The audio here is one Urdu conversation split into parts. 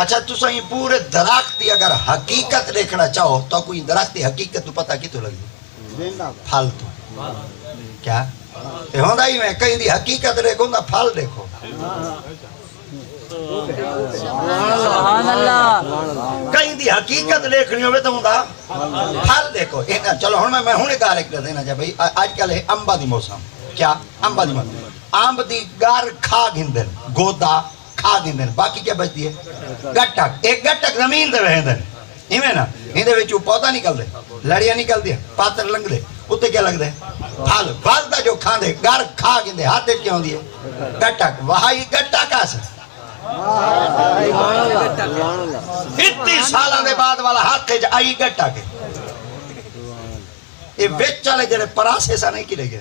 اچھا تساں یہ پورے درخت کی اگر حقیقت دیکھنا چاہو تو کوئی درخت کی حقیقت تو پتہ کتوں لگی؟ پھل تو کیا تے ہوندا ہی میں کہیں دی حقیقت دیکھو نہ پھل دیکھو. سبحان اللہ. کہیں دی حقیقت دیکھنی ہوئے تو ہوندا پھل دیکھو. چلو ہن میں ہن ایک گل کر دینا چاہ بھئی آج کل ہے امبا دی موسم. کیا امبا دی موسم. امب دی گار کھا گھندن گودا کھا گھندن باقی کیا بچتی ہے گٹک. ایک گٹک زمین دے وہندن ایویں نا ایندے وچوں پودا نکل دے لڑیاں نکل دی پاتر لنگ دے اتے کیا لگ دے پھل پھل دا جو کھاندے گار کھا گھندے ہاتھ وچ کیا ہوندی ہے گٹک. وہی گٹک اس اتنی سالاں دے بعد والا ہاتھ وچ آئی گٹک. اے وچ والے جڑے پراسے سا نہیں کیڑے گئے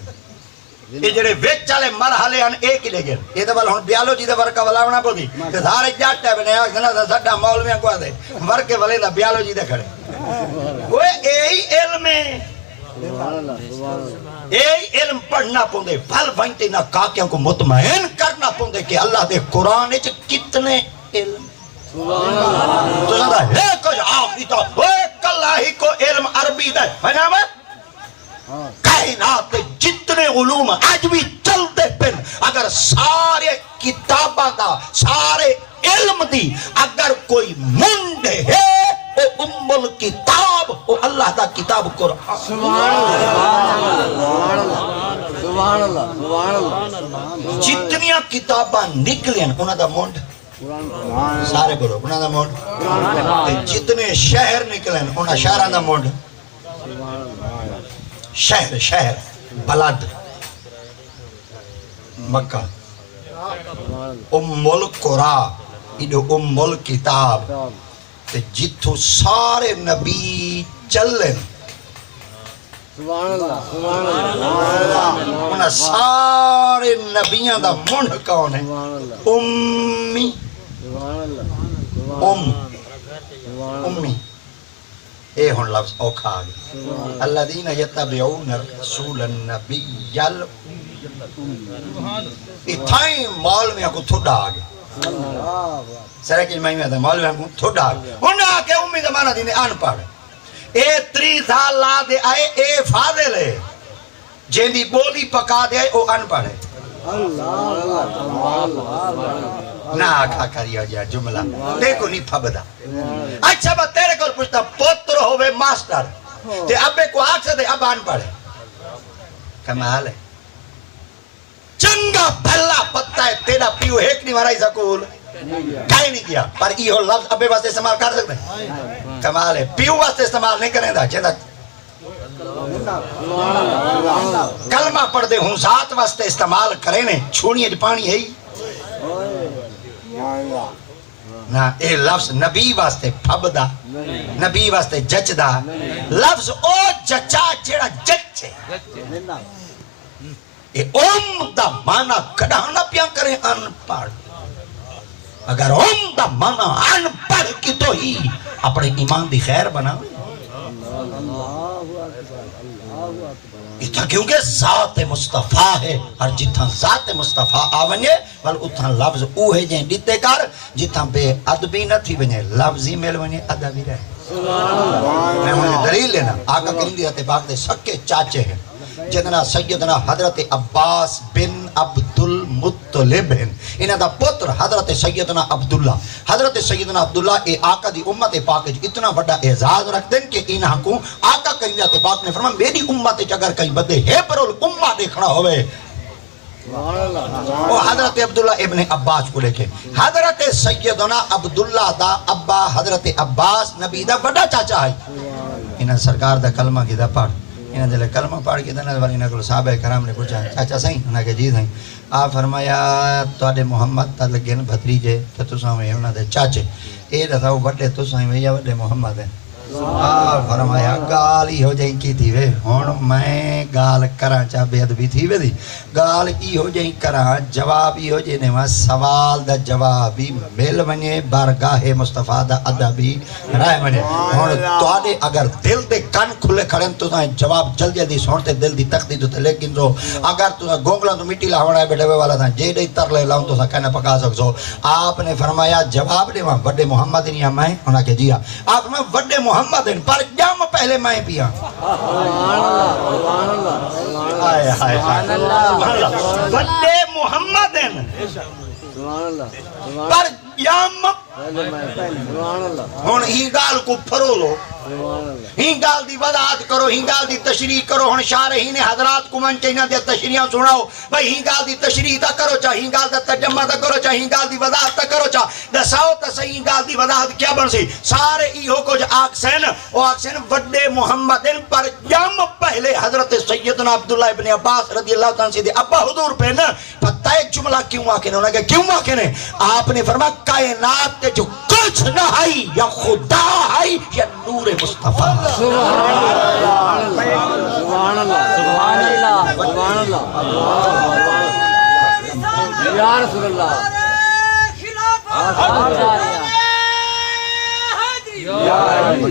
یہ جڑے وچ والے مرحلے ہیں اے کیڑے گئے. یہ تے ول ہن بیالوجی دے ورکا ولاونا پوندی تے سارے جٹ بنیا کنا ساڈا مولویاں کو دے ورکے ولے دا بیالوجی دے کھڑے. اوے اے علم ہے. اے علم پڑھنا پوندے پھل بنتے نہ کاکیاں کو مطمئن کرنا پوندے کہ اللہ دے قرآن وچ کتنے علم. تو سدا ہے کچھ آخری تو اوے کلا ہی کو علم عربی دا بنا میں کائنات جتنے علوم آج بھی چلتے پن اگر سارے کتاباں دا سارے علم دی اگر کوئی منڈ ہے او ام الکتاب او اللہ دا کتاب قرآن. سبحان اللہ. جتنیاں کتاباں نکلیں انہاں دا منڈ سارے بولو انہاں دا منڈ. جتنے شہر نکلیں انہاں شہراں دا منڈ. شہر بلد مکہ ام القرآ ایڈو ام الکتاب. جتھو سارے نبی چلیں انہاں سارے نبیاں دا منڈ کون ہے امی امی. اے ہن لفظ اوکھا آگے الذین یتبعون رسول النبی اتھائیں مولویاں کو تھوڑا آگے سرے کی میں میں مولویاں کو تھوڑا آگے انہاں آکے امی زمانہ دینے آن پڑھ. اے 3 سال لا دے آئے اے فاضل ہے جن دی بولی پکا دے آئے او ان پڑھے. نہ آکھا کریو جا جملہ دیکھو نہیں پھبدا. اچھا میں تیرے کو پوچھتا پتر ہوئے ماسٹر تے ابے کو آکھ سے دے اب ان پڑھے کمال ہے. چنگا بھلا پتہ ہے تیرا پیو ایک نہیں مرائی سکول کہیں نہیں کیا پر یہ لفظ ابے واسطے استعمال کر سکتے ہیں. کمال ہے. پیو واسطے استعمال نہیں کریں دا چیزا کلمہ پڑھ دے ہوں ذات واسطے استعمال کریں نے چھوڑیے پانی ہے ہی نا. اے لفظ نبی واسطے پھبدا نبی واسطے جچدا لفظ او جچا جیڑا جچے. اے دا مانا کڑانا پیاں کریں ان پڑھ. اگر دا مانا ان پڑھ کی تو ہی اپنے ایمان دی خیر بنا اتھا کیونکہ ذات مصطفیٰ ہے اور جتھاں ذات مصطفیٰ آونے ول اتھاں لفظ اوہے جائیں دیتے کر جتھاں بے ادبی نہ تھی بنے لفظی میل بنے ادبی رہے. میں انہیں دلیل لینا آقا کریم دی رہتے پاک دے سکے چاچے ہیں جننا سیدنا حضرت عباس بن عبدالمطلب ہیں. انہاں دا پتر حضرت سیدنا عبداللہ. حضرت سیدنا عبداللہ اے آقا دی امت پاک اتنا بڑا اعزاز رکھ دیں کہ انہاں کو آقا کریم دی پاک نے فرمایا میری امت اگر کہیں بدے ہے پر الامہ دیکھنا ہوئے وہ حضرت عبداللہ ابن عباس کو لے کے. حضرت سیدنا عبداللہ دا ابا حضرت عباس نبی دا بڑا چاچا ہے. انہاں سرکار دا کلمہ کی دا پڑھ انہاں دلے کلمہ پڑھ کے دنہ والی نکل صحابہ کرام نے پوچھا چاچا سہیں انہاں کے جی سہیں آپ فرمایا توڑے محمد تا لگن بھتریجے تو سامنے انہاں دے چاچے اے رضاو بڑے تو سامنے یا بڑے محمد ہیں فرمایا گال ہی ہو جائیں کی تھی وے ہون میں گال کراں چا بے ادبی تھی وے دی گال ہی ہو جائیں کراں جواب ہی ہو جائیں وہاں سوال دا جواب ہی مل ونجے بارگاہ مصطفیٰ دا ادبی رائے ونجے ہون توڑے اگر دل دے کان کھلے کھڑیں تو جواب جلد جلدی سونتے دل دی تقدی تو تے لیکن جو اگر تو گونگلا تو مٹی لاؤنا ہے بیٹھے ہوئے والا تھا جے دے تر لے لاؤں تو سا کہنا پکا سکسو آپ نے فرمایا جواب دے وہاں بڑے محمد نہیں ہم میں ہونا کہ جی آپ میں بڑے محمد ہیں پر جام پہلے میں پیا آئے آئے بڑے محمد ہیں پر جام ہون ہی گال کو پھرو لو ہی گال دی وضاحت کرو ہی گال دی تشریح کرو ہن شارحین حضرات کو من چاہینا دیا تشریحاں سناؤ بھئی ہی گال دی تشریح تا کرو چاہ ہی گال دا ترجمہ تا کرو چاہ ہی گال دی وضاحت تا کرو چاہ دساؤ تا صحیح گال دی وضاحت کیا بن سی سارے ایہو کچھ آکسین او آکسین وڈے محمدن پر جام پہلے حضرت سیدنا عبداللہ ابن عباس رضی اللہ تعالیٰ سے ابا حضور پہ نا پتہ ایک جملہ کیوں آکے نے انہوں نے کہا کیوں آکے نے آپ نے فرمایا کائنات تے جو کچھ نہ ہے یا خدا ہے یا نور مصطفیٰ سبحان اللہ سبحان اللہ سبحان اللہ یا رسول اللہ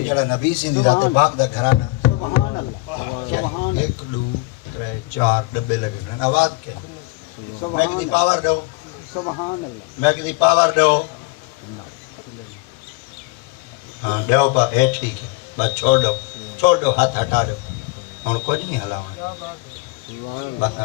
جڑا نبی سندھی ذات پاک دا گھرانا ایک دو ترے چار ڈبے لگے ہیں آواز کیا میں کدی پاور دو میں کدی پاور دو ہاں دیو پا اے ٹھیک ہے بس چھوڑ دو ہاتھ ہٹا دو اور کچھ نہیں ہلاؤں بس